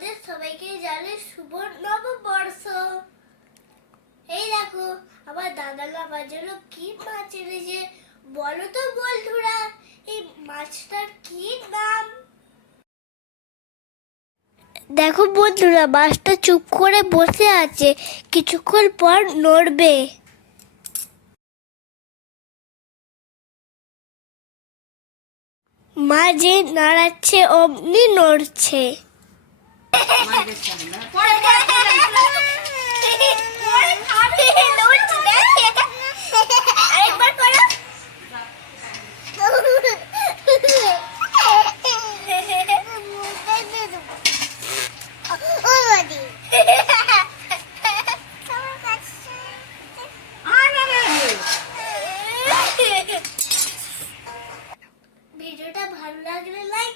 তোমাদের সবাইকে জানাই শুভ নববর্ষ। এই দেখো আমার দাদা আমার জন্য কি মাছ এনেছে, বলো তো বন্ধুরা এই মাছটার কি নাম? দেখো বন্ধুরা, মাছটা চুপ করে বসে আছে, কিছুক্ষণ পর নড়বে। মা যে নাড়াচ্ছে অমনি নড়ছে। ভিডিওটা ভালো লাগলে লাইক